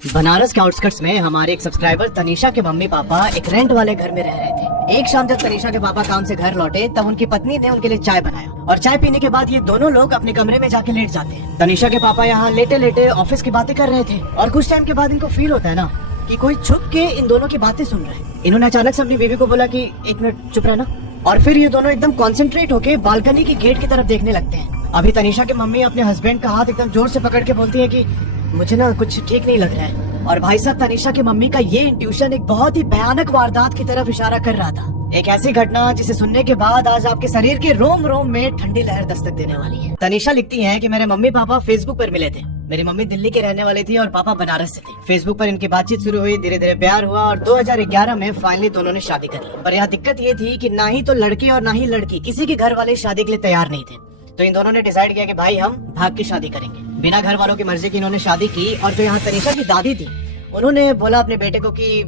बनारस के आउटस्कर्ट्स में हमारे एक सब्सक्राइबर तनीषा के मम्मी पापा एक रेंट वाले घर में रह रहे थे। एक शाम जब तनीषा के पापा काम से घर लौटे तब उनकी पत्नी ने उनके लिए चाय बनाया और चाय पीने के बाद ये दोनों लोग अपने कमरे में जाके लेट जाते हैं। तनीषा के पापा यहाँ लेटे लेटे ऑफिस की बातें कर रहे थे और कुछ टाइम के बाद इनको फील होता है ना कि कोई छुप के इन दोनों की बातें सुन रहा है। इन्होंने अचानक से अपनी बीवी को बोला कि 1 मिनट चुप रहना, और फिर ये दोनों एकदम कॉन्सेंट्रेट होके बालकनी की गेट की तरफ देखने लगते हैं। अभी तनीषा की मम्मी अपने हस्बैंड का हाथ एकदम जोर से पकड़ के बोलती है कि मुझे ना कुछ ठीक नहीं लग रहा है। और भाई साहब, तनीषा की मम्मी का ये इंट्यूशन एक बहुत ही भयानक वारदात की तरफ इशारा कर रहा था। एक ऐसी घटना जिसे सुनने के बाद आज आपके शरीर के रोम रोम में ठंडी लहर दस्तक देने वाली है। तनीषा लिखती है कि मेरे मम्मी पापा फेसबुक पर मिले थे। मेरी मम्मी दिल्ली के रहने वाली थी और पापा बनारस से थे। फेसबुक पर इनकी बातचीत शुरू हुई, धीरे धीरे प्यार हुआ और 2011 में फाइनली दोनों ने शादी कर ली। पर यहाँ दिक्कत ये थी कि ना ही तो लड़के और ना ही लड़की किसी के घर वाले शादी के लिए तैयार नहीं थे। तो इन दोनों ने डिसाइड किया कि भाई हम भाग की शादी करेंगे। बिना घर वालों की मर्जी की इन्होंने शादी की। और जो यहाँ तनीषा की दादी थी उन्होंने बोला अपने बेटे को कि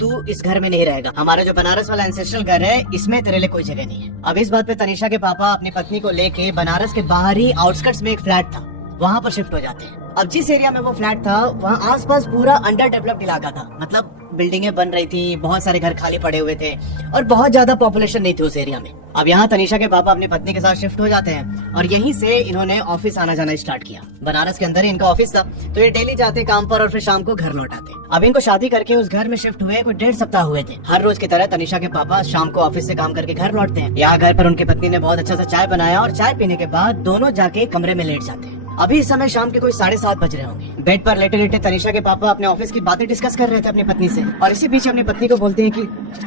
तू इस घर में नहीं रहेगा, हमारा जो बनारस वाला एंसेस्ट्रल घर है इसमें तेरे लिए कोई जगह नहीं है। अब इस बात पे तनीषा के पापा अपनी पत्नी को लेके बनारस के बाहरी आउटस्कर्ट्स में एक फ्लैट था वहाँ पर शिफ्ट हो जाते हैं। अब जिस एरिया में वो फ्लैट था वहाँ आसपास पूरा अंडर डेवलप्ड इलाका था, मतलब बिल्डिंगें बन रही थी, बहुत सारे घर खाली पड़े हुए थे और बहुत ज्यादा पॉपुलेशन नहीं थी उस एरिया में। अब यहाँ तनीषा के पापा अपनी पत्नी के साथ शिफ्ट हो जाते हैं और यहीं से इन्होंने ऑफिस आना जाना स्टार्ट किया। बनारस के अंदर ही इनका ऑफिस था तो ये डेली जाते काम पर और फिर शाम को घर लौट आते। अब इनको शादी करके उस घर में शिफ्ट हुए कोई 1.5 सप्ताह हुए थे। हर रोज की तरह तनीषा के पापा शाम को ऑफिस से काम करके घर लौटते हैं। यहाँ घर पर उनकी पत्नी ने बहुत अच्छा सा चाय बनाया और चाय पीने के बाद दोनों जाके कमरे में लेट जाते हैं। अभी इस समय शाम के कोई 7:30 बज रहे होंगे। बेड पर लेटे लेटे तनीषा के पापा अपने ऑफिस की बातें डिस्कस कर रहे थे अपनी पत्नी से और इसी बीच अपनी पत्नी को बोलते हैं कि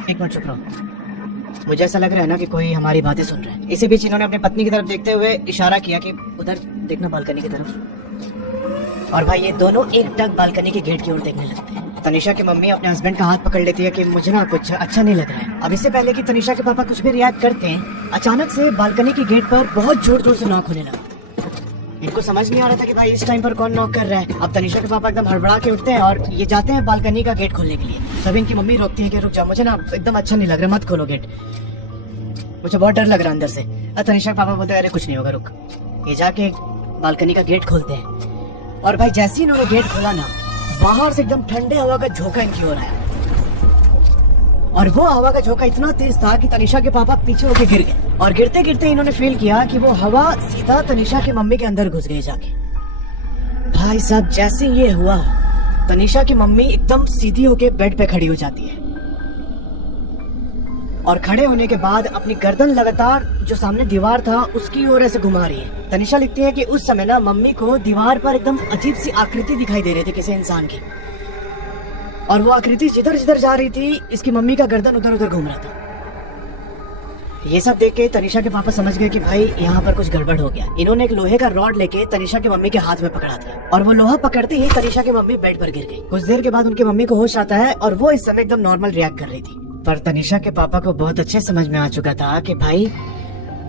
1 मिनट चुप रहो, मुझे ऐसा लग रहा है ना कि कोई हमारी बातें सुन रहा है। इसी बीच इन्होंने अपनी पत्नी की तरफ देखते हुए इशारा किया कि उधर देखना, बालकनी की तरफ। और भाई ये दोनों एकटक बालकनी के गेट की ओर देखने लगते हैं। तनीषा की मम्मी अपने हस्बैंड का हाथ पकड़ लेती है कि मुझे ना कुछ अच्छा नहीं लग रहा है। अब इससे पहले कि तनीषा के पापा कुछ भी रिएक्ट करते हैं, अचानक से बालकनी के गेट पर बहुत जोर जोर से नॉक होने लगा। इनको समझ नहीं आ रहा था कि भाई इस टाइम पर कौन नॉक कर रहा है। अब तनीषा के पापा एकदम हड़बड़ा के उठते हैं और ये जाते हैं बालकनी का गेट खोलने के लिए। तभी इनकी मम्मी रोकती है कि रुक जाओ, मुझे ना एकदम अच्छा नहीं लग रहा, मत खोलो गेट, मुझे बहुत डर लग रहा है अंदर से। तनीषा के पापा बोलते हैं अरे कुछ नहीं होगा, रुक। ये जाके बालकनी का गेट खोलते हैं और भाई जैसे ही इन्होंने गेट खोला ना, बाहर से एकदम ठंडे हवा का झोंका इनकी ओर आया और वो हवा का झोंका इतना तेज था कि तनीषा के पापा पीछे होके गिर गए। और गिरते गिरते इन्होंने फील किया कि वो हवा सीधा तनीषा की मम्मी के अंदर घुस गई जाके। भाई साहब, जैसे ये हुआ तनीषा की मम्मी एकदम सीधी होके बेड पे खड़ी हो जाती है और खड़े होने के बाद अपनी गर्दन लगातार जो सामने दीवार था उसकी ओर ऐसे घुमा रही है। तनीषा लिखती है कि उस समय ना मम्मी को दीवार पर एकदम अजीब सी आकृति दिखाई दे रही थी किसी इंसान की, और वो आकृति जिधर जिधर जा रही थी इसकी मम्मी का गर्दन उधर उधर घूम रहा था। ये सब देख के तनीषा के पापा समझ गए कि भाई यहाँ पर कुछ गड़बड़ हो गया। इन्होंने एक लोहे का रॉड लेके तनीषा की मम्मी के हाथ में पकड़ा दिया और वो लोहा पकड़ते ही तनीषा की मम्मी बेड पर गिर गई। कुछ देर के बाद उनकी मम्मी को होश आता है और वो इस समय एकदम नॉर्मल रिएक्ट कर रही थी। पर तनीषा के पापा को बहुत अच्छे समझ में आ चुका था कि भाई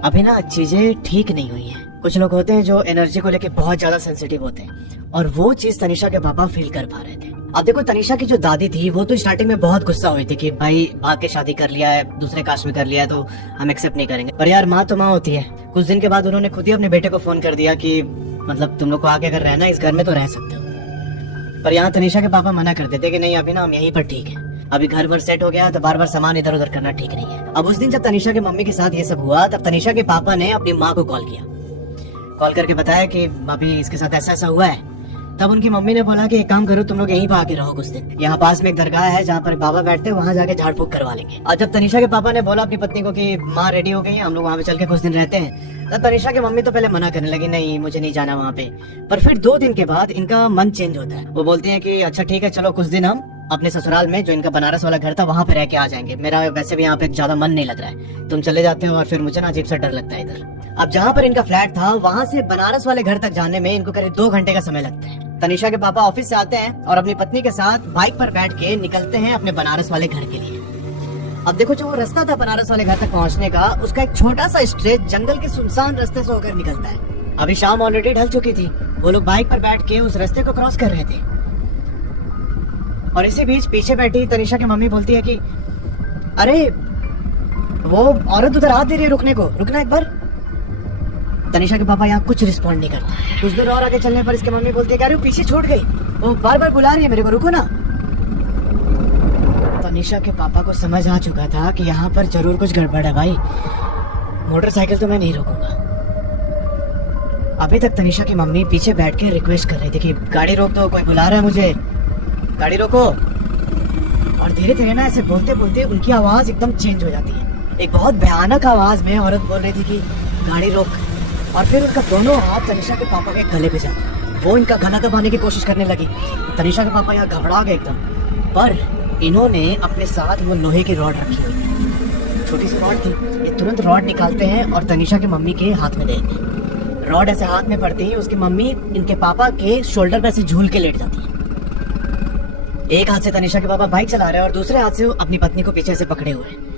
अभी ना चीजें ठीक नहीं हुई हैं। कुछ लोग होते हैं जो एनर्जी को लेके बहुत ज्यादा सेंसिटिव होते हैं और वो चीज तनीषा के पापा फील कर पा रहे थे। अब देखो, तनीषा की जो दादी थी वो तो स्टार्टिंग में बहुत गुस्सा हुई थी कि भाई भाग के शादी कर लिया है, दूसरे कास्ट में कर लिया है तो हम एक्सेप्ट नहीं करेंगे। पर यार माँ तो माँ होती है। कुछ दिन के बाद उन्होंने खुद ही अपने बेटे को फोन कर दिया कि मतलब तुम लोग को आगे अगर रहना इस घर में तो रह सकते हो। पर यहाँ तनीषा के पापा मना करते थे कि नहीं, अभी ना हम यहीं पर ठीक है, अभी घर पर सेट हो गया तो बार बार सामान इधर उधर करना ठीक नहीं है। अब उस दिन जब तनीषा के मम्मी के साथ ये सब हुआ तब तनीषा के पापा ने अपनी माँ को कॉल किया। कॉल करके बताया कि अभी इसके साथ ऐसा ऐसा हुआ है। तब उनकी मम्मी ने बोला कि एक काम करो, तुम लोग यहीं पर आके रहो कुछ दिन, यहाँ पास में एक दरगाह है जहाँ पर बाबा बैठते हैं, वहाँ जाके झाड़ फूक करवा लेंगे। और जब तनीषा के पापा ने बोला अपनी पत्नी को कि माँ रेडी हो गई है, हम लोग वहाँ पे चल के कुछ दिन रहते हैं, तब तनीषा की मम्मी तो पहले मना करने लगी, नहीं मुझे नहीं जाना वहाँ पे। पर फिर 2 दिन के बाद इनका मन चेंज होता है। वो बोलती है कि अच्छा ठीक है, चलो कुछ दिन हम अपने ससुराल में जो इनका बनारस वाला घर था वहाँ पे रह के आ जाएंगे, मेरा वैसे भी यहाँ पे ज्यादा मन नहीं लग रहा है, तुम चले जाते हो और फिर मुझे ना अजीब सा डर लगता है इधर। अब जहाँ पर इनका फ्लैट था वहाँ से बनारस वाले घर तक जाने में इनको करीब 2 घंटे का समय लगता है। तनीषा के पापा ऑफिस से आते हैं और अपनी पत्नी के साथ बाइक पर बैठ के निकलते हैं अपने बनारस वाले घर के लिए। अब देखो, जो वो रास्ता था बनारस वाले घर तक पहुँचने का, उसका एक छोटा सा स्ट्रेच जंगल के सुनसान रास्ते से होकर निकलता है। अभी शाम ऑलरेडी ढल चुकी थी, वो लोग बाइक पर बैठ के उस रास्ते को क्रॉस कर रहे थे और इसी बीच पीछे बैठी तनीषा की मम्मी बोलती है कि अरे वो औरत उधर हाथ दे रही है, रुकने को, रुकना एक बार। तनीषा के पापा यहाँ कुछ रिस्पॉन्ड नहीं करते। कुछ देर और आगे चलने पर इसके मम्मी बोलती है कि अरे वो पीछे छूट गई। वो बार बार बुला रही है मेरे को, रुको ना। तनीषा के पापा को समझ आ चुका था कि यहाँ पर जरूर कुछ गड़बड़ है भाई। मोटरसाइकिल तो मैं नहीं रोकूंगा। अभी तक तनीषा की मम्मी पीछे बैठ के रिक्वेस्ट कर रही थी कि गाड़ी रोक दो, कोई बुला रहा है मुझे, गाड़ी रोको। और धीरे धीरे ना ऐसे बोलते बोलते उनकी आवाज एकदम चेंज हो जाती है। एक बहुत भयानक आवाज में औरत बोल रही थी कि गाड़ी रोक। और फिर उनका दोनों हाथ तनीषा के पापा के गले पे जाते। वो इनका गला दबाने की कोशिश करने लगी। तनीषा के पापा यहाँ घबरा गए एकदम। पर इन्होंने अपने साथ वो लोहे की रॉड रखी हुई थी, छोटी सी रॉड थी। ये तुरंत रॉड निकालते हैं और तनीषा के मम्मी के हाथ में देते हैं। रॉड ऐसे हाथ में पड़ती है, उसकी मम्मी इनके पापा के शोल्डर पे ऐसे झूल के लेट जाती है। एक हाथ से तनीषा के पापा बाइक चला रहे हैं और दूसरे हाथ से वो अपनी पत्नी को पीछे से पकड़े हुए हैं।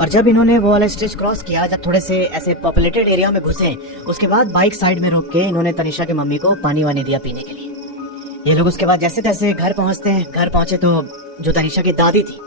और जब इन्होंने वो वाला स्ट्रेच क्रॉस किया, जब थोड़े से ऐसे पॉपुलेटेड एरिया में घुसे, उसके बाद बाइक साइड में रोक के इन्होंने तनीषा की मम्मी को पानी वानी दिया पीने के लिए। ये लोग उसके बाद जैसे तैसे घर पहुंचते हैं। घर पहुंचे तो जो तनीषा की दादी थी,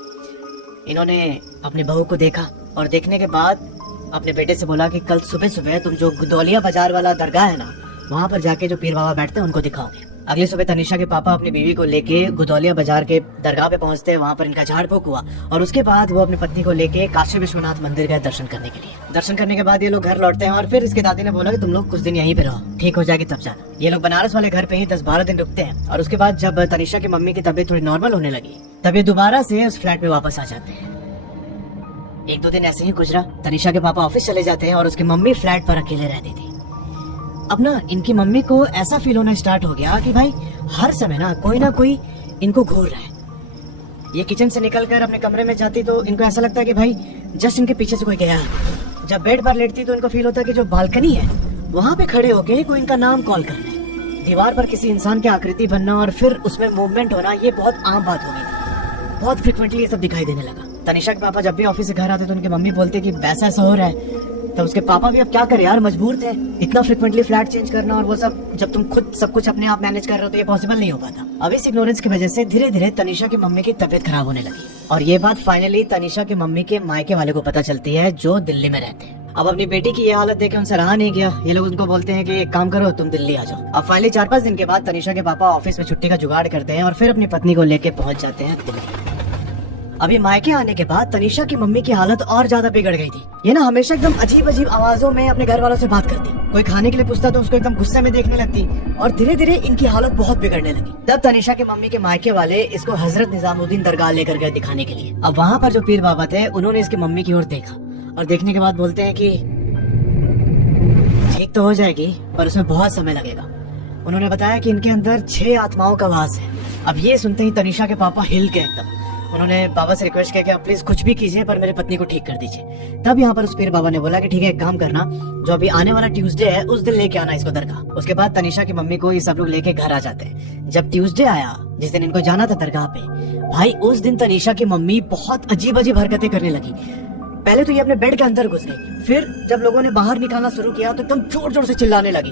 इन्होंने अपनी बहू को देखा और देखने के बाद अपने बेटे से बोला कि कल सुबह सुबह तुम जो गुदौलिया बाजार वाला दरगाह है ना, वहाँ पर जाके जो पीर बाबा बैठते हैं उनको दिखाओगे। अगली सुबह तनीषा के पापा अपनी बीवी को लेके गुदौलिया बाजार के दरगाह पे पहुंचते हैं। वहाँ पर इनका झाड़ फूक हुआ और उसके बाद वो अपनी पत्नी को लेके काशी विश्वनाथ मंदिर गए दर्शन करने के लिए। दर्शन करने के बाद ये लोग घर लौटते हैं और फिर इसके दादी ने बोला कि तुम लोग कुछ दिन यहीं पे रहो, ठीक हो जाएगी तब जाना। ये लोग बनारस वाले घर पे ही 10-12 दिन रुकते हैं और उसके बाद जब तनीषा की मम्मी की तबीयत थोड़ी नॉर्मल होने लगी, तब ये दोबारा से उस फ्लैट में वापस आ जाते हैं। 1-2 दिन ऐसे ही गुजरा। तनीषा के पापा ऑफिस चले जाते हैं और उसकी मम्मी फ्लैट पर अकेले रहती थी। अब ना इनकी मम्मी को ऐसा फील होना स्टार्ट हो गया कि भाई हर समय ना कोई इनको घूर रहा है। ये किचन से निकलकर अपने कमरे में जाती तो इनको ऐसा लगता है कि भाई जस्ट इनके पीछे से कोई गया है। जब बेड पर लेटती तो इनको फील होता है कि जो बालकनी है वहां पे खड़े होके कोई इनका नाम कॉल कर रहा है। दीवार पर किसी इंसान की आकृति बनना और फिर उसमें मूवमेंट होना, ये बहुत आम बात हो गई थी। बहुत फ्रिक्वेंटली ये सब दिखाई देने लगा। तनीषा के पापा जब भी ऑफिस से घर आते तो उनकी मम्मी बोलते कि वैसा ऐसा हो रहा है। तब उसके पापा भी अब क्या करे यार, मजबूर थे। इतना फ्रिक्वेंटली फ्लैट चेंज करना और वो सब, जब तुम खुद सब कुछ अपने आप मैनेज कर रहे हो तो ये पॉसिबल नहीं हो पाता। अब इस इग्नोरेंस की वजह से धीरे धीरे तनीषा की मम्मी की तबीयत खराब होने लगी और ये बात फाइनली तनीषा की मम्मी के मायके वाले को पता चलती है, जो दिल्ली में रहते हैं। अब अपनी बेटी की ये हालत देख के उनसे रहा नहीं गया। ये लोग उनको बोलते हैं कि एक काम करो, तुम दिल्ली आ जाओ। अब फाइनली 4-5 दिन के बाद तनीषा के पापा ऑफिस में छुट्टी का जुगाड़ करते हैं और फिर अपनी पत्नी को लेके पहुंच जाते हैं दिल्ली। अभी मायके आने के बाद तनीषा की मम्मी की हालत और ज्यादा बिगड़ गई थी। ये ना हमेशा एकदम अजीब अजीब आवाजों में अपने घर वालों से बात करती। कोई खाने के लिए पूछता तो उसको एकदम गुस्से में देखने लगती और धीरे धीरे इनकी हालत बहुत बिगड़ने लगी। तब तनीषा की मम्मी के मायके वाले इसको हजरत निजामुद्दीन दरगाह लेकर गए दिखाने के लिए। अब वहाँ पर जो पीर बाबा थे उन्होंने इसकी मम्मी की ओर देखा और देखने के बाद बोलते हैं कि ठीक तो हो जाएगी पर उसमें बहुत समय लगेगा। उन्होंने बताया कि इनके अंदर 6 आत्माओं का वास है। अब ये सुनते ही तनीषा के पापा हिल गए एकदम। उन्होंने बाबा से रिक्वेस्ट किया कि आप प्लीज कुछ भी कीजिए पर मेरे पत्नी को ठीक कर दीजिए। तब यहाँ पर उस पीर बाबा ने बोला कि ठीक है, एक काम करना, जो अभी आने वाला ट्यूसडे है उस दिन लेके आना इसको दरगाह। उसके बाद तनीषा की मम्मी को ये सब लोग लेके घर आ जाते हैं। जब ट्यूसडे आया, जिस दिन इनको जाना था दरगाह पे, भाई उस दिन तनीषा की मम्मी बहुत अजीब अजीब हरकतें करने लगी। पहले तो ये अपने बेड के अंदर घुस गई, फिर जब लोगों ने बाहर निकालना शुरू किया तो एकदम जोर जोर से चिल्लाने लगी।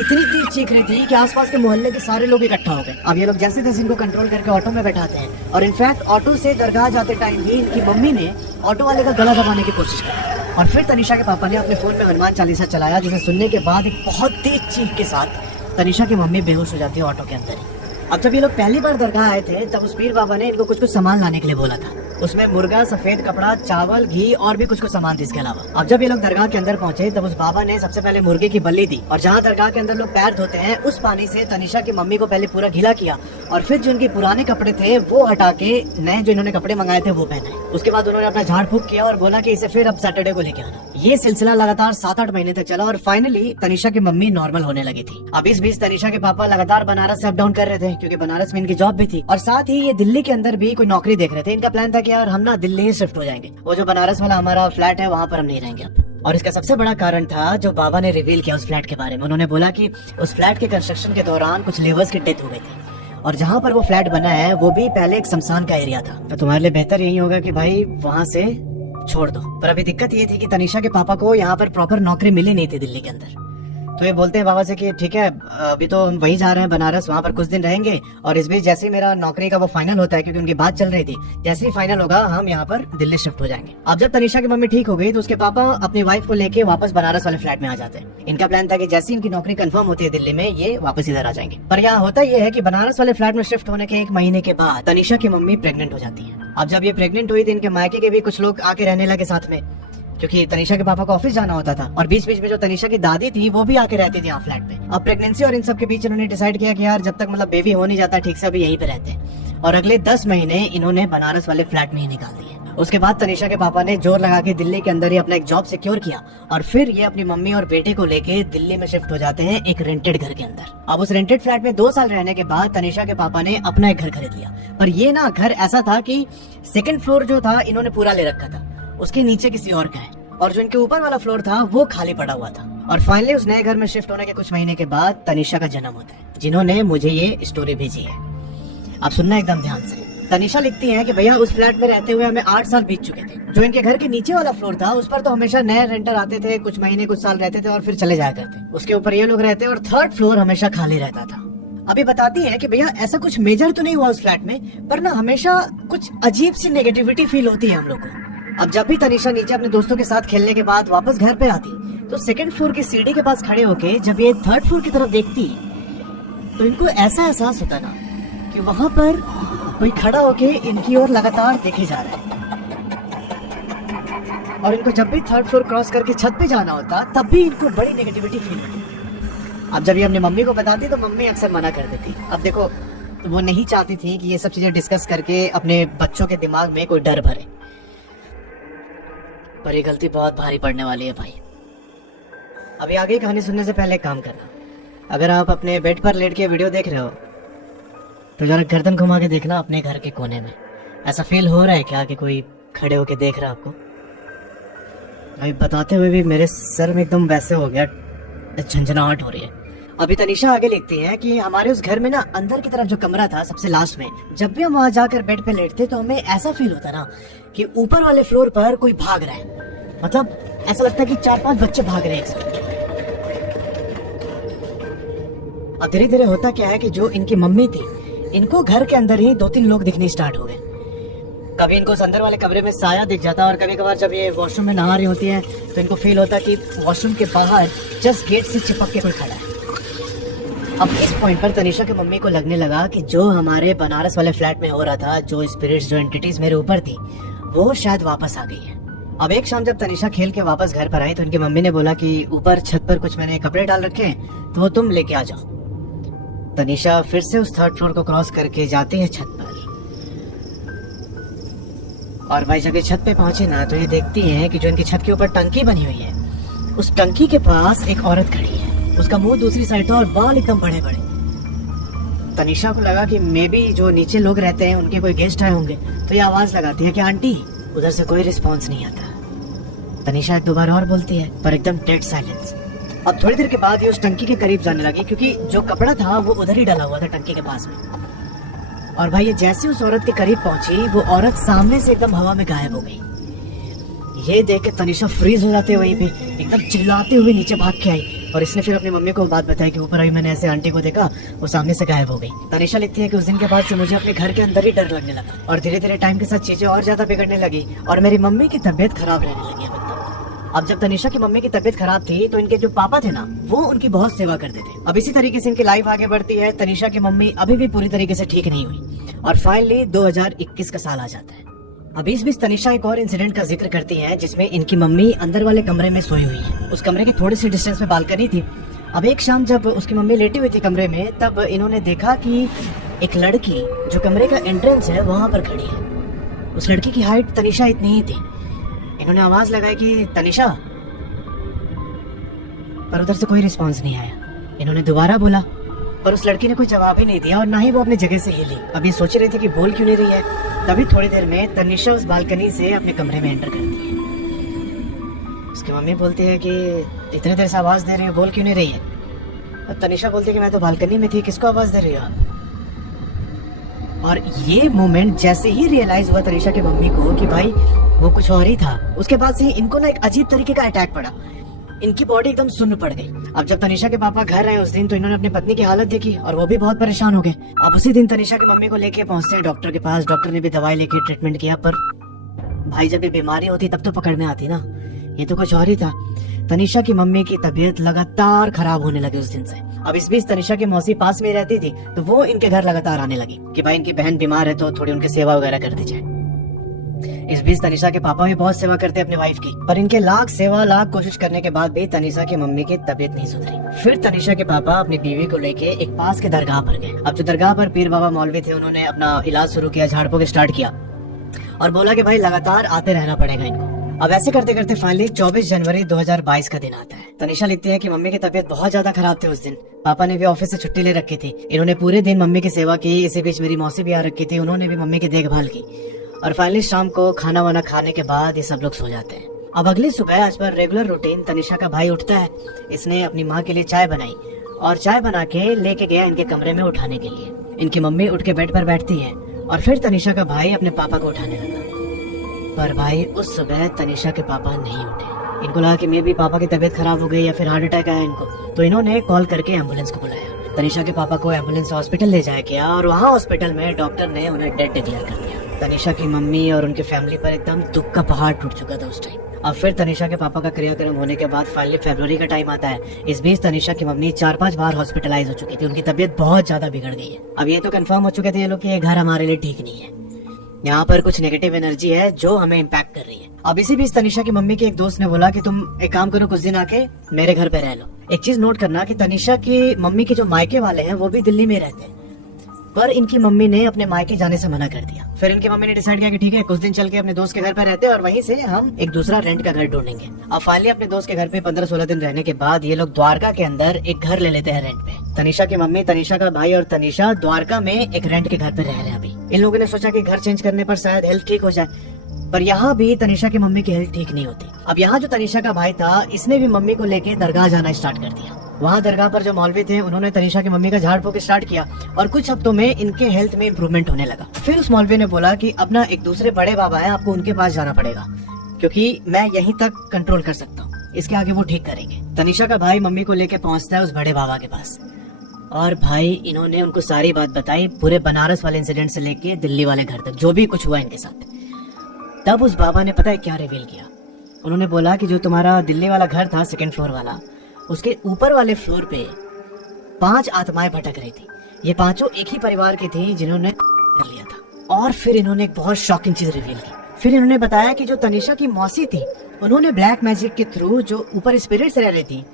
इतनी तेज चीख रही थी कि आसपास के मोहल्ले के सारे लोग इकट्ठा हो गए। अब ये लोग जैसे तैसे इनको कंट्रोल करके ऑटो में बैठाते हैं और इनफैक्ट ऑटो से दरगाह जाते टाइम भी इनकी मम्मी ने ऑटो वाले का गला दबाने की कोशिश की। और फिर तनीषा के पापा ने अपने फोन में हनुमान चालीसा चलाया, जिसे सुनने के बाद एक बहुत तेज चीख के साथ तनीषा की मम्मी बेहोश हो जाती है ऑटो के अंदर ही। अब जब ये लोग पहली बार दरगाह आए थे तब उस पीर बाबा ने इनको कुछ सामान लाने के लिए बोला था। उसमें मुर्गा, सफेद कपड़ा, चावल, घी और भी कुछ सामान थी इसके अलावा। अब जब ये लोग दरगाह के अंदर पहुंचे तब उस बाबा ने सबसे पहले मुर्गे की बलि दी और जहाँ दरगाह के अंदर लोग पैर धोते हैं उस पानी से तनीषा की मम्मी को पहले पूरा गीला किया और फिर जो उनके पुराने कपड़े थे वो हटा के नए जो इन्होंने कपड़े मंगाए थे वो पहने। उसके बाद उन्होंने अपना झाड़ फूक किया और बोला कि इसे फिर अब सैटरडे को लेके आना। ये सिलसिला लगातार 7-8 महीने तक चला और फाइनली तनीषा की मम्मी नॉर्मल होने लगी थी। अब इस बीच तनीषा के पापा लगातार बनारस से अप डाउन कर रहे थे क्योंकि बनारस में इनकी जॉब भी थी और साथ ही ये दिल्ली के अंदर भी कोई नौकरी देख रहे थे। इनका प्लान था कि यार हम ना दिल्ली ही शिफ्ट हो जाएंगे, वो जो बनारस वाला हमारा फ्लैट है वहाँ पर हम नहीं रहेंगे अब। और इसका सबसे बड़ा कारण था जो बाबा ने रिवील किया उस फ्लैट के बारे में। उन्होंने बोला कि उस फ्लैट के कंस्ट्रक्शन के दौरान कुछ लेबर्स की डेथ हो गई थी और जहाँ पर वो फ्लैट बना है वो भी पहले एक शमशान का एरिया था। तो तुम्हारे लिए बेहतर यही होगा कि भाई वहाँ से छोड़ दो। पर अभी दिक्कत ये थी कि तनीषा के पापा को यहाँ पर प्रॉपर नौकरी मिली नहीं थी दिल्ली के अंदर, तो ये बोलते हैं बाबा से कि ठीक है अभी तो हम वहीं जा रहे हैं बनारस, वहाँ पर कुछ दिन रहेंगे और इस बीच जैसे ही मेरा नौकरी का वो फाइनल होता है, क्योंकि उनकी बात चल रही थी, जैसे ही फाइनल होगा हम यहाँ पर दिल्ली शिफ्ट हो जाएंगे। अब जब तनिषा की मम्मी ठीक हो गई तो उसके पापा अपनी वाइफ को लेके वापस बनारस वाले फ्लैट में आ जाते हैं। इनका प्लान था कि जैसे ही इनकी नौकरी कंफर्म होती है दिल्ली में, ये वापस इधर आ जाएंगे। पर यहाँ होता ये है कि बनारस वाले फ्लैट में शिफ्ट होने के 1 महीने के बाद तनिषा की मम्मी प्रेग्नेंट हो जाती है। अब जब ये प्रेग्नेंट हुई थी, इनके मायके के भी कुछ लोग आके रहने लगे साथ में, क्योंकि तनिषा के पापा को ऑफिस जाना होता था और बीच बीच में जो तनिषा की दादी थी वो भी आके रहती थी यहाँ फ्लैट पे। अब प्रेगनेंसी और इन सब के बीच इन्होंने डिसाइड किया कि यार जब तक मतलब बेबी हो नहीं जाता ठीक से, अभी यहीं पे रहते हैं। और अगले 10 महीने इन्होंने बनारस वाले फ्लैट में ही निकाल दिए। उसके बाद तनिषा के पापा ने जोर लगा के दिल्ली के अंदर ही अपना एक जॉब सिक्योर किया और फिर ये अपनी मम्मी और बेटे को लेके दिल्ली में शिफ्ट हो जाते हैं एक रेंटेड घर के अंदर। अब उस रेंटेड फ्लैट में 2 साल रहने के बाद तनिषा के पापा ने अपना एक घर खरीद लिया। पर ये ना घर ऐसा था कि 2nd फ्लोर जो था इन्होंने पूरा ले रखा था, उसके नीचे किसी और का है, और जो इनके ऊपर वाला फ्लोर था वो खाली पड़ा हुआ था। और फाइनली उस नए घर में शिफ्ट होने के कुछ महीने के बाद तनिषा का जन्म होता है, जिन्होंने मुझे ये स्टोरी भेजी है। आप सुनना एकदम ध्यान से। तनिषा लिखती है कि भैया उस फ्लैट में रहते हुए हमें 8 साल बीत चुके थे। जो इनके घर के नीचे वाला फ्लोर था उस पर तो हमेशा नए रेंटर आते थे, कुछ महीने कुछ साल रहते थे और फिर चले जाया करते। उसके ऊपर ये लोग रहते और 3rd फ्लोर हमेशा खाली रहता था। अभी बताती है कि भैया ऐसा कुछ मेजर तो नहीं हुआ उस फ्लैट में, पर ना हमेशा कुछ अजीब सी नेगेटिविटी फील होती है हम लोग को। अब जब भी तनिषा नीचे अपने दोस्तों के साथ खेलने के बाद वापस घर पे आती तो 2nd फ्लोर की सीढ़ी के पास खड़े होके जब ये 3rd फ्लोर की तरफ देखती तो इनको ऐसा एहसास होता ना कि वहां पर कोई खड़ा होके इनकी ओर लगातार देखे जा रहा है। और इनको जब भी 3rd फ्लोर क्रॉस करके छत पे जाना होता तब भी इनको बड़ी नेगेटिविटी फील होती। अब जब ये अपनी मम्मी को बताती तो मम्मी अक्सर मना कर देती। अब देखो वो नहीं चाहती थी कि ये सब चीजें डिस्कस करके अपने बच्चों के दिमाग में कोई डर भरे, पर ये गलती बहुत भारी पड़ने वाली है भाई। अभी आगे कहानी सुनने से पहले एक काम करना, अगर आप अपने बेड पर लेट के वीडियो देख रहे हो तो जरा गर्दन घुमा के देखना अपने घर के कोने में। ऐसा फील हो रहा है क्या कि कोई खड़े होके देख रहा है आपको? अभी बताते हुए भी मेरे सर में एकदम वैसे हो गया, झंझनाहट हो रही है। अभी तनिषा आगे लिखती है कि हमारे उस घर में ना अंदर की तरफ जो कमरा था सबसे लास्ट में, जब भी हम वहां जाकर बेड पे लेटते तो हमें ऐसा फील होता ना कि ऊपर वाले फ्लोर पर कोई भाग रहा है। मतलब ऐसा लगता है कि 4-5 बच्चे भाग रहे हैं एक साथ। अब धीरे धीरे होता क्या है कि जो इनकी मम्मी थी इनको घर के अंदर ही 2-3 लोग दिखने स्टार्ट हो गए। कभी इनको उस अंदर वाले कमरे में साया दिख जाता और कभी कभार जब ये वॉशरूम में नहा रही होती है तो इनको फील होता कि वॉशरूम के बाहर जस्ट गेट से चिपक के कोई खड़ा है। अब इस पॉइंट पर तनिषा की मम्मी को लगने लगा कि जो हमारे बनारस वाले फ्लैट में हो रहा था, जो स्पिरिट्स जो एंटिटीज मेरे ऊपर थी, वो शायद वापस आ गई है। अब एक शाम जब तनिषा खेल के वापस घर पर आई तो उनकी मम्मी ने बोला कि ऊपर छत पर कुछ मैंने कपड़े डाल रखे हैं तो वो तुम लेके आ जाओ। तनिषा फिर से उस 3rd फ्लोर को क्रॉस करके जाती है छत पर, और भाई जब ये छत पे पहुंचे ना तो ये देखती हैं कि जो इनकी छत के ऊपर टंकी बनी हुई है, उस टंकी के पास एक औरत खड़ी है। उसका मुंह दूसरी साइड था और बाल एकदम बड़े बड़े। तनिषा को लगा कि मे बी जो नीचे लोग रहते हैं उनके कोई गेस्ट आए होंगे, तो ये आवाज लगाती है कि आंटी। उधर से कोई रिस्पॉन्स नहीं आता। तनिषा 2 बार और बोलती है पर एकदम डेड साइलेंस। अब थोड़ी देर के बाद ये उस टंकी के करीब जाने लगी, क्योंकि जो कपड़ा था वो उधर ही डला हुआ था टंकी के पास में। और भाई ये जैसे उस औरत के करीब पहुंची वो औरत सामने से एकदम हवा में गायब हो गई। ये देख के तनिषा फ्रीज हो जाते वहीं पे, एकदम चिल्लाते हुए नीचे भाग के आई और इसने फिर अपनी मम्मी को बात बताई कि ऊपर अभी मैंने ऐसे आंटी को देखा, वो सामने से गायब हो गई। तनिषा लिखती है कि उस दिन के बाद से मुझे अपने घर के अंदर ही डर लगने लगा और धीरे धीरे टाइम के साथ चीजें और ज्यादा बिगड़ने लगी और मेरी मम्मी की तबीयत खराब रहने लगी। अब जब तनिषा की मम्मी की तबीयत खराब थी तो इनके जो पापा थे ना वो उनकी बहुत सेवा करते थे। अब इसी तरीके से इनकी लाइफ आगे बढ़ती है। तनिषा की मम्मी अभी भी पूरी तरीके से ठीक नहीं हुई और फाइनली 2021 का साल आ जाता है। अब इस बीच तनिषा एक और इंसिडेंट का जिक्र करती है जिसमें इनकी मम्मी अंदर वाले कमरे में सोई हुई है। उस कमरे के थोड़ी सी डिस्टेंस में बालकनी थी। अब एक शाम जब उसकी मम्मी लेटी हुई थी कमरे में तब इन्होंने देखा कि एक लड़की जो कमरे का एंट्रेंस है वहां पर खड़ी है। उस लड़की की हाइट तनिषा इतनी ही थी। इन्होंने आवाज लगाई कि तनिषा, पर उधर से कोई रिस्पांस नहीं आया। इन्होंने दोबारा बोला पर उस लड़की ने कोई जवाब ही नहीं दिया और ना ही वो अपनी जगह से हिली। अब ये सोच रही थी कि बोल क्यों नहीं रही है। तभी थोड़ी देर में तनिषा उस बालकनी से अपने कमरे में एंटर करती है। उसकी मम्मी बोलती है कि इतनी देर से आवाज दे रही हो, बोल क्यों नहीं रही है। अब तनिषा बोलती है कि मैं तो बालकनी में थी, किसको आवाज दे रही हो आप। और ये मोमेंट जैसे ही रियलाइज हुआ तनिषा की मम्मी को कि भाई वो कुछ और ही था, उसके बाद से इनको ना एक अजीब तरीके का अटैक पड़ा। इनकी बॉडी एकदम सुन्न पड़ गई। अब जब तनिषा के पापा घर आए उस दिन तो इन्होंने अपनी पत्नी की हालत देखी और वो भी बहुत परेशान हो गए। अब उसी दिन तनिषा की मम्मी को लेके पहुंचते हैं डॉक्टर के पास। डॉक्टर ने भी दवाई लेके ट्रीटमेंट किया, पर भाई जब ये बीमारी होती तब तो पकड़ में आती ना, ये तो कुछ और ही था। तनिषा की मम्मी की तबीयत लगातार खराब होने लगी उस दिन से। अब इस बीच तनिषा की मौसी पास में रहती थी तो वो इनके घर लगातार आने लगी कि भाई इनकी बहन बीमार है तो थोड़ी उनकी सेवा वगैरह कर दीजिए। इस बीच तनिषा के पापा भी बहुत सेवा करते अपनी वाइफ की, पर इनके लाख सेवा लाख कोशिश करने के बाद भी तनिषा की मम्मी की तबीयत नहीं सुधरी। फिर तनिषा के पापा अपनी बीवी को लेके एक पास के दरगाह पर गए। अब जो दरगाह पर पीर बाबा मौलवी थे उन्होंने अपना इलाज शुरू किया, झाड़ फूक स्टार्ट किया और बोला कि भाई लगातार आते रहना पड़ेगा इनको। अब ऐसे करते करते फाइनली 24 जनवरी 2022 का दिन आता है। तनिषा लिखती है कि मम्मी की तबीयत बहुत ज्यादा खराब थी उस दिन। पापा ने भी ऑफिस से छुट्टी ले रखी थी। इन्होंने पूरे दिन मम्मी की सेवा की। इसी बीच मेरी मौसी भी आ रखी थी, उन्होंने भी मम्मी की देखभाल की। और फाइनली शाम को खाना वाना खाने के बाद ये सब लोग सो जाते हैं। अब अगली सुबह आज पर रेगुलर रूटीन तनिषा का भाई उठता है। इसने अपनी माँ के लिए चाय बनाई और चाय बना के लेके गया इनके कमरे में उठाने के लिए। इनकी मम्मी उठ के बेड पर बैठती है और फिर तनिषा का भाई अपने पापा को उठाने लगा, पर भाई उस सुबह तनिषा के पापा नहीं उठे। इनको लगा कि मे भी पापा की तबीयत खराब हो गई या फिर हार्ट अटैक आया इनको, तो इन्होंने कॉल करके एम्बुलेंस को बुलाया। तनिषा के पापा को एम्बुलेंस से हॉस्पिटल ले जाया गया और वहाँ हॉस्पिटल में डॉक्टर ने उन्हें डेड डिक्लेयर कर दिया। तनिषा की मम्मी और उनकी फैमिली पर एकदम दुख का पहाड़ टूट चुका था उस टाइम। अब फिर तनिषा के पापा का क्रियाक्रम होने के बाद फाइनली फरवरी का टाइम आता है। इस बीच तनिषा की मम्मी 4-5 बार हॉस्पिटलाइज हो चुकी थी। उनकी तबीयत बहुत ज्यादा बिगड़ गई है। अब ये तो कंफर्म हो चुके थे ये लोग कि ये घर हमारे लिए ठीक नहीं है, यहाँ पर कुछ नेगेटिव एनर्जी है जो हमें इम्पैक्ट कर रही है। अब इसी बीच तनिषा की मम्मी के एक दोस्त ने बोला कि तुम एक काम करो, कुछ दिन आके मेरे घर पे रह लो। एक चीज नोट करना कि तनिषा की मम्मी के जो मायके वाले हैं वो भी दिल्ली में रहते हैं, पर इनकी मम्मी ने अपने मायके जाने से मना कर दिया। फिर इनकी मम्मी ने डिसाइड किया कि ठीक है, कुछ दिन चल के अपने दोस्त के घर पे रहते हैं और वहीं से हम एक दूसरा रेंट का घर ढूंढेंगे। अब फाइनली अपने दोस्त के घर पे 15-16 दिन रहने के बाद ये लोग द्वारका के अंदर एक घर ले लेते हैं रेंट पे। तनिषा की मम्मी, तनिषा का भाई और तनिषा द्वारका में एक रेंट के घर पे रह रहे हैं अभी। इन लोगों ने सोचा कि घर चेंज करने पर शायद हेल्थ ठीक हो जाए, पर यहाँ भी तनिषा की मम्मी की हेल्थ ठीक नहीं होती। अब यहाँ जो तनिषा का भाई था इसने भी मम्मी को लेके दरगाह जाना स्टार्ट कर दिया। वहाँ दरगाह पर जो मौलवी थे उन्होंने तनिषा की मम्मी का झाड़ फूक स्टार्ट किया और कुछ हफ्तों में इनके हेल्थ में इम्प्रूवमेंट होने लगा। फिर उस मौलवी ने बोला कि अपना एक दूसरे बड़े बाबा है, आपको उनके पास जाना पड़ेगा क्योंकि मैं यहीं तक कंट्रोल कर सकता हूँ, इसके आगे वो ठीक करेंगे। तनिषा का भाई मम्मी को लेके पहुँचता है उस बड़े बाबा के पास और भाई इन्होंने उनको सारी बात बताई, पूरे बनारस वाले इंसिडेंट से लेके दिल्ली वाले घर तक जो भी कुछ हुआ इनके साथ। तब उस बाबा ने पता है क्या रिवील किया? उन्होंने बोला कि जो तुम्हारा दिल्ली वाला घर था 2nd फ्लोर वाला, उसके ऊपर वाले फ्लोर पे 5 आत्माएं भटक रही थी। ये पांचों एक ही परिवार की थी जिन्होंने कर लिया था। और फिर इन्होंने एक बहुत शॉकिंग चीज रिवील की। फिर इन्होंने बताया कि जो तनिषा की मौसी थी उन्होंने ब्लैक मैजिक के थ्रू जो ऊपर स्पिरिट्स रह रही थी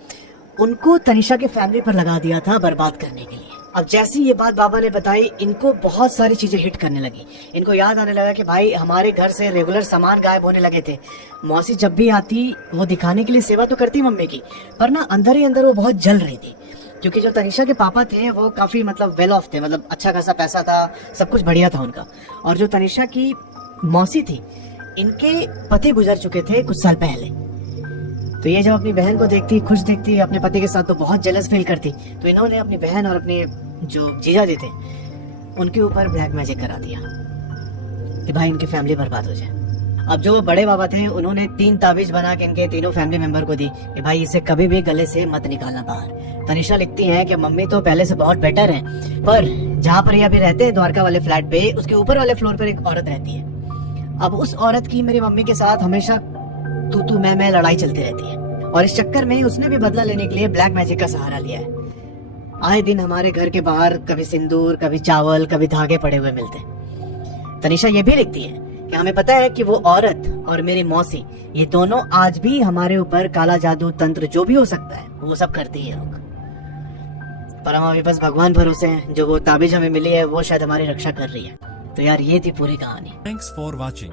उनको तनिषा के फैमिली पर लगा दिया था बर्बाद करने के लिए। अब जैसी ये बात बाबा ने बताई इनको बहुत सारी चीजें हिट करने लगी। इनको याद आने लगा कि भाई हमारे घर से रेगुलर सामान गायब होने लगे थे। मौसी जब भी आती वो दिखाने के लिए सेवा तो करती मम्मी की, पर ना अंदर ही अंदर वो बहुत जल रही थी क्योंकि जो तनिषा के पापा थे वो काफी वेल ऑफ थे, अच्छा खासा पैसा था, सब कुछ बढ़िया था उनका। और जो तनिषा की मौसी थी इनके पति गुजर चुके थे कुछ साल पहले। तो ये जब अपनी बहन को देखती, खुश देखती अपने पति के साथ, तो बहुत जेलस फील करती। तो इन्होंने अपनी बहन और अपने जो जीजा जी थे उनके ऊपर ब्लैक मैजिक करा दिया कि भाई इनकी फैमिली बर्बाद हो जाए। अब जो बड़े बाबा थे उन्होंने 3 ताबीज बना के इनके तीनों फैमिली मेंबर को दी कि भाई इसे कभी भी गले से मत निकालना बाहर। तनिषा लिखती है कि मम्मी तो पहले से बहुत बेटर है, पर जहाँ पर ये अभी रहते हैं द्वारका वाले फ्लैट पे, उसके ऊपर वाले फ्लोर पर एक औरत रहती है। अब उस औरत की मेरी मम्मी के साथ हमेशा तू मैं लड़ाई चलती रहती है और इस चक्कर में उसने भी बदला लेने के लिए ब्लैक मैजिक का सहारा लिया है। आए दिन हमारे घर के बाहर कभी सिंदूर, कभी चावल, कभी धागे पड़े हुए मिलते। तनिषा ये भी लिखती है कि हमें पता है कि वो औरत और मेरी मौसी ये दोनों आज भी हमारे ऊपर काला जादू, तंत्र जो भी हो सकता है वो सब करती है लोग, पर हम अभी बस भगवान भरोसे हैं। जो वो ताबीज हमें मिली है वो शायद हमारी रक्षा कर रही है। तो यार ये थी पूरी कहानी। Thanks for watching.